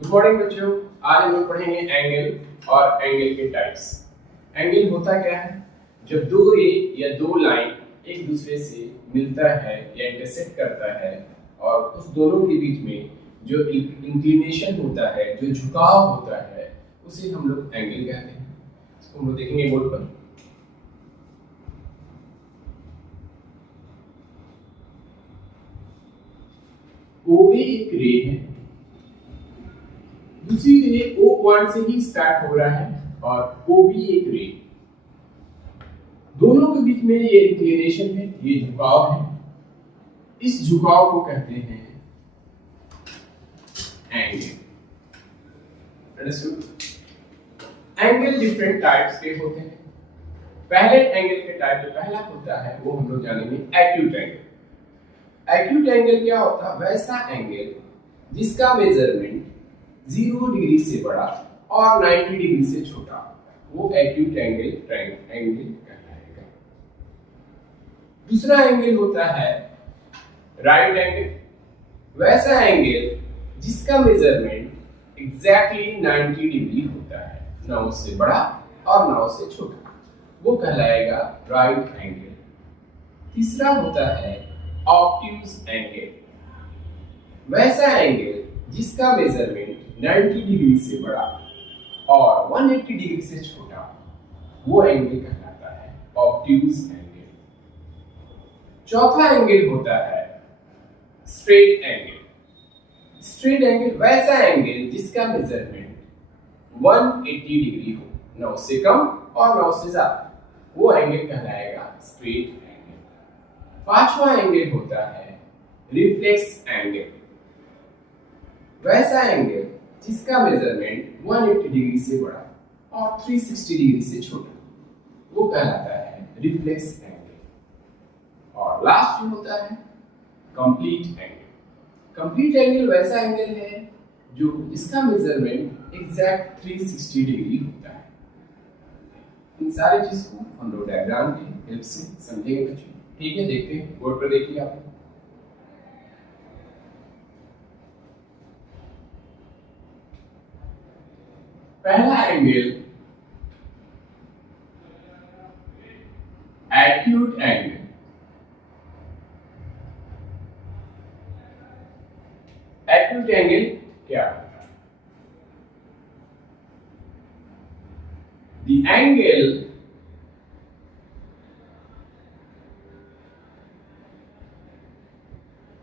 Good morning बच्चों। आज हम लोग पढ़ेंगे एंगल और एंगल के टाइप्स। एंगल होता क्या है? जब दो रे या दो लाइन एक दूसरे से मिलता है या इंटरसेक्ट करता है और उस दोनों के बीच में जो इंक्लिनेशन होता है, जो झुकाव होता है, उसे हम लोग एंगल कहते हैं। इसको हम लोग देखेंगे बोर्ड पर। ओ एक रे है, दूसरी रे ओ पॉइंट से ही स्टार्ट हो रहा है और ओ भी एक रे। दोनों के बीच में ये इंक्लिनेशन है, ये झुकाव है। इस झुकाव को कहते हैं angle. Understood? Angle different types के होते हैं। पहले एंगल के टाइप जो पहला होता है वो हम लोग जानेंगे एक्यूट एंगल। एक्यूट एंगल क्या होता है? वैसा एंगल जिसका मेजरमेंट 0 डिग्री से बड़ा और 90 डिग्री से छोटा, वो एक्यूट एंगल कहलाएगा। दूसरा एंगल होता है राइट एंगल। वैसा एंगल जिसका मेजरमेंट एग्जैक्टली 90 डिग्री होता है, ना उससे बड़ा और ना उससे छोटा, वो कहलाएगा राइट एंगल। तीसरा होता है ऑब्ट्यूज एंगल। वैसा एंगल जिसका मेजरमेंट 90 डिग्री से बड़ा और 180 डिग्री से छोटा, वो एंगल कहलाता है ऑब्ट्यूज एंगल। चौथा एंगल होता है स्ट्रेट एंगल। स्ट्रेट एंगल वैसा एंगल जिसका मेजरमेंट 180 डिग्री हो, ना उससे कम और ना उससे ज्यादा, वो एंगल कहलाएगा स्ट्रेट एंगल। पांचवा एंगल होता है रिफ्लेक्स एंगल। वैसा एंगल जिसका मेजरमेंट 180 डिग्री से बड़ा और 360 डिग्री से छोटा, वो कहलाता है रिफ्लेक्स एंगल। और लास्ट जो होता है कंप्लीट एंगल। कंप्लीट एंगल वैसा एंगल है जो इसका मेजरमेंट एग्जैक्ट 360 डिग्री होता है। इन सारी चीज को हम लोग डायग्राम के हेल्प से समझेंगे बच्चों। ठीक है, देखते हैं बोर्ड पर। देखिए आप पहला angle acute angle. Acute angle क्या है? The angle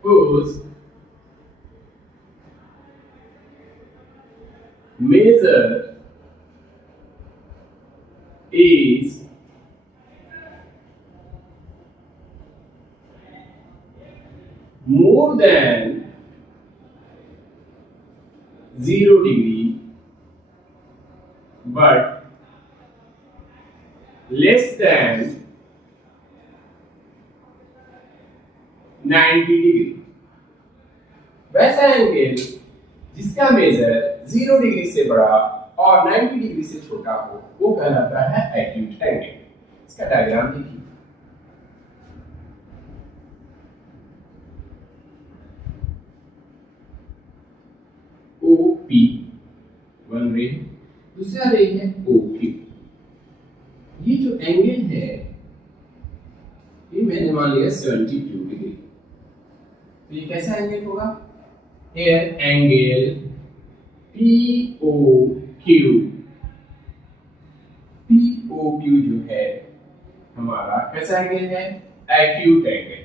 whose measure is more than 0 degree but less than 90 degree. वैसा एंगल जिसका मेजर 0 डिग्री से बड़ा और 90 डिग्री से छोटा हो, वो कहलाता है एक्यूट एंगल। इसका डायग्राम देखिए। ओ पी वन रे, दूसरा रे है ओ क्यू। ये जो एंगल है ये मैंने मान लिया 72 डिग्री। तो ये कैसा एंगल होगा? Here angle P O Q. P O Q जो है हमारा कैसा एंगल है? Acute angle.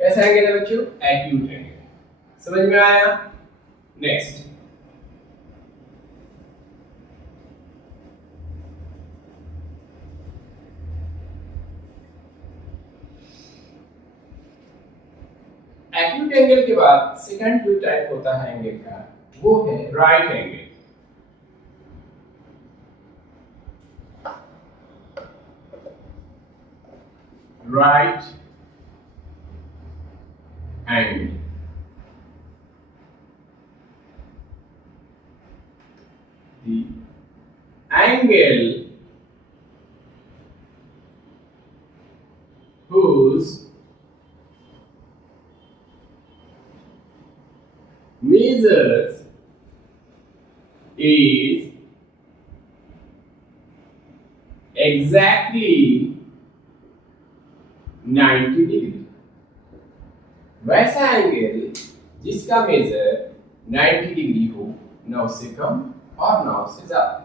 कैसा एंगल है बच्चों? Acute angle. समझ में आया? नेक्स्ट, एक्यूट एंगल के बाद सेकंड जो टाइप होता है एंगल का, वो है right angle. Right angle. The angle whose measures is exactly 90 degree. वैसा एंगल जिसका मेजर 90 डिग्री हो, ना उससे कम और ना उससे ज्यादा,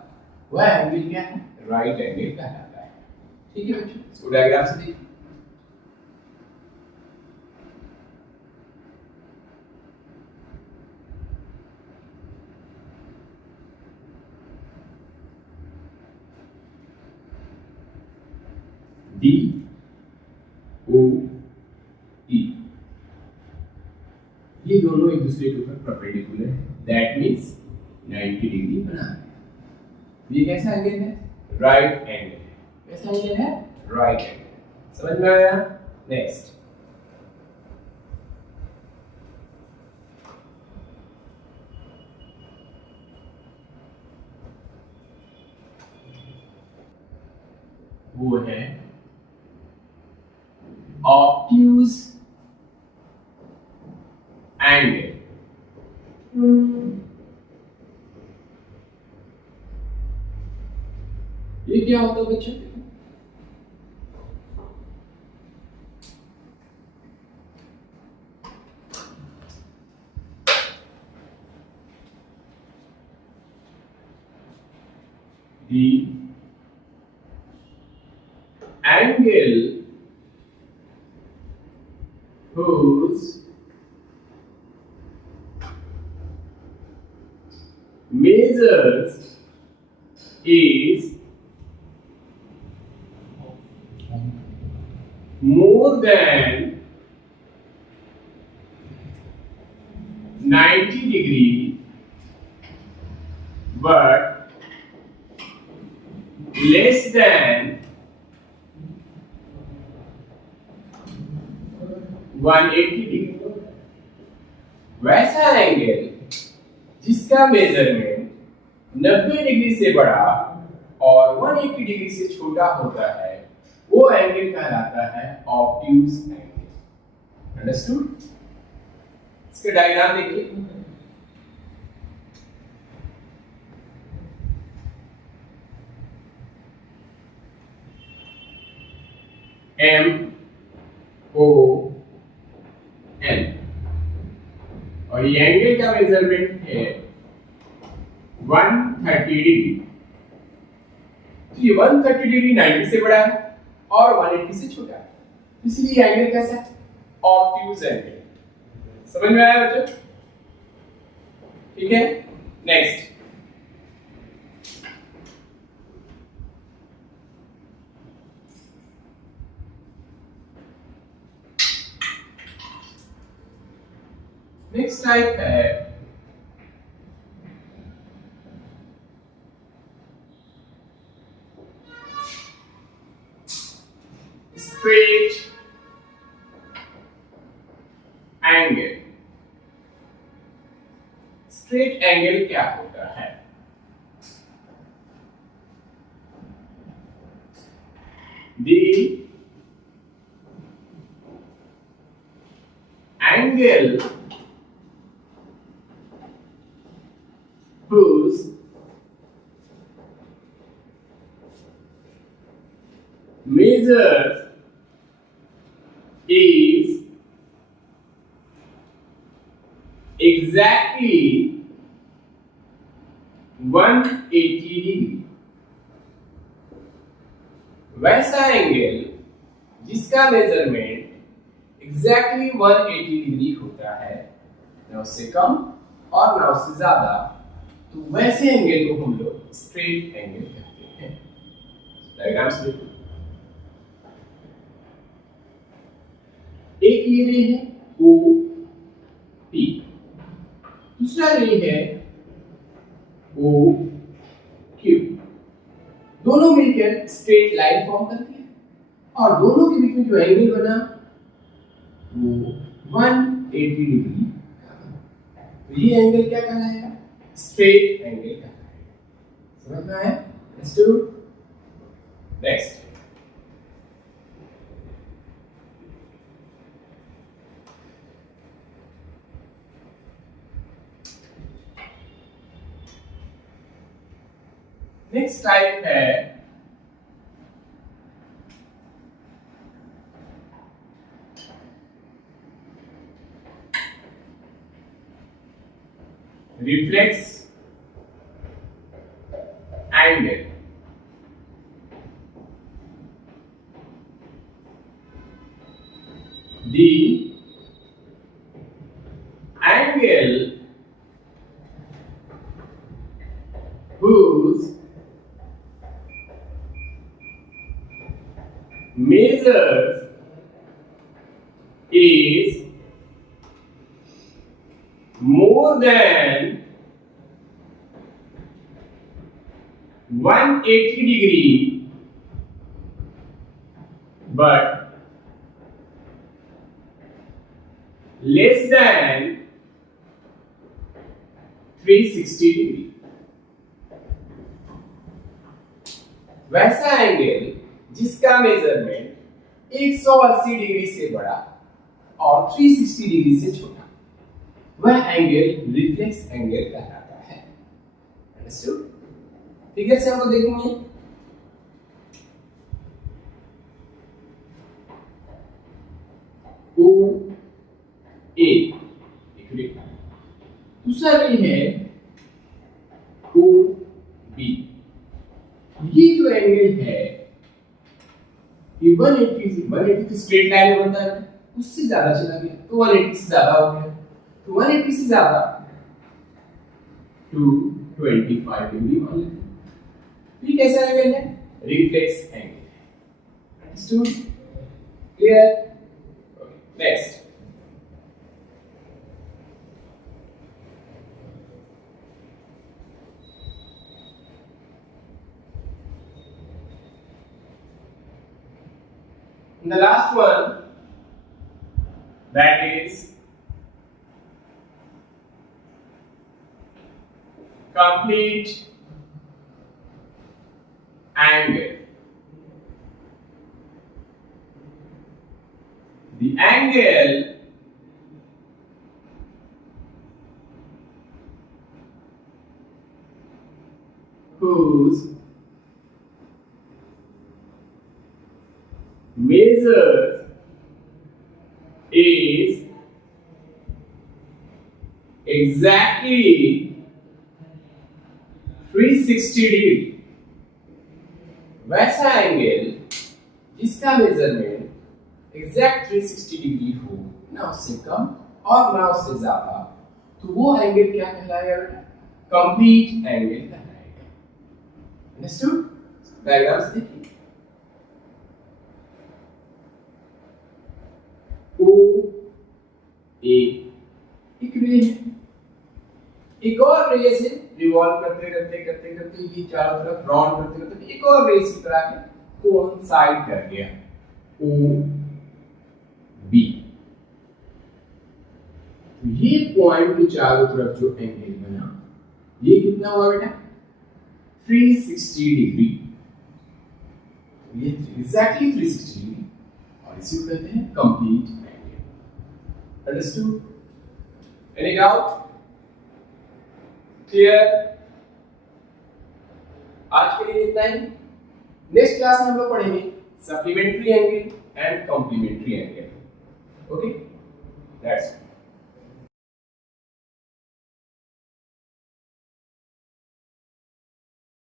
वह एंगल क्या है? राइट एंगल कहलाता है। ठीक है बच्चों, इसको डायग्राम से देखिए। डी ओ ई, ये दोनों एक दूसरे के ऊपर परपेंडिकुलर है, दैट मींस 90 डिग्री बना रहे हैं। ये कैसा एंगल है? Right angle. कैसा एंगल है? Right angle. समझ में आया? नेक्स्ट, वो है ऑब्ट्यूज एंगल। ये क्या होता है बच्चों? the angle whose measures is more than 90 degree but less than 180 degree. वैसा एंगल जिसका मेजरमेंट 90 डिग्री से बड़ा और 180 डिग्री से छोटा होता है, वो एंगल कहलाता है ऑब्ट्यूज एंगल। अंडरस्टूड? इसका डायग्राम देखिए। एम ओ एन, और ये एंगल का मेजरमेंट है 130 डिग्री। तो ये 130 डिग्री 90 से बड़ा है और 180 से छोटा है, इसलिए एंगल कैसा है? Obtuse angle. समझ में आया बच्चों? ठीक है, नेक्स्ट, नेक्स्ट टाइप है स्ट्रेट एंगल। स्ट्रेट एंगल क्या होता है? The angle whose measures is exactly 180 degree. वैसा एंगल जिसका मेजरमेंट एग्जैक्टली 180 डिग्री होता है, ना उससे कम और ना उससे ज्यादा, तो वैसे एंगल को हम लोग स्ट्रेट एंगल कहते हैं। डायग्राम से देखो। एक ये रे है ओ पी, दूसरा रे है ओ क्यू। दोनों मिलकर स्ट्रेट लाइन फॉर्म करती है और दोनों के बीच में जो एंगल बना वो 180 डिग्री। तो ये एंगल क्या कहलाएगा? स्ट्रेट एंगल कहलाएगा। समझ में आया? Let's do next. Next type है reflex angle. The angle whose measures is more than 180 degree but less than 360 degree। वैसा एंगल जिसका मेजरमेंट 180 डिग्री से बड़ा और 360 डिग्री से छोटा, वह एंगल रिफ्लेक्स एंगल कहलाता है। अंडरस्टूड? फिगर से हम लोग देखेंगे। ओ ए इक्वेट, दूसरा भी है ओ बी। ये जो एंगल है ये 180 की स्ट्रेट लाइन में बनता है, उससे ज्यादा चला गया तो 180 से ज्यादा हो गया, तो 180 से ज्यादा 225 डिग्री मान लेते हैं। ये कैसा एंगल है? रिफ्लेक्स एंगल है। Understood? Clear? Next, the last one, that is complete angle. The angle whose measure is exactly 360 degree। वैसा एंगल जिसका मेजरमेंट एग्जैक्ट 360 डिग्री हो, ना उससे कम और ना उससे ज्यादा, तो वो एंगल क्या कहलाएगा बेटा? कंप्लीट एंगल कहलाएगा। अंडरस्टूड? डायग्राम्स देखिए। ओ ए एक रे है, एक और रे से रिवॉल्व करते करते ये चारों तरफ राउंड करते करते एक और रे इसी तरह के कोइंसाइड कर गया, ओ बी। तो ये पॉइंट के चारों तरफ जो एंगल बना, ये कितना हुआ बेटा? 360 डिग्री। ये एग्जैक्टली 360 डिग्री, और इसी को कहते हैं complete angle. Understood? Any doubt? Clear? आज के लिए इतना ही। नेक्स्ट क्लास में हम लोग पढ़ेंगे supplementary angle and complementary angle. Okay, that's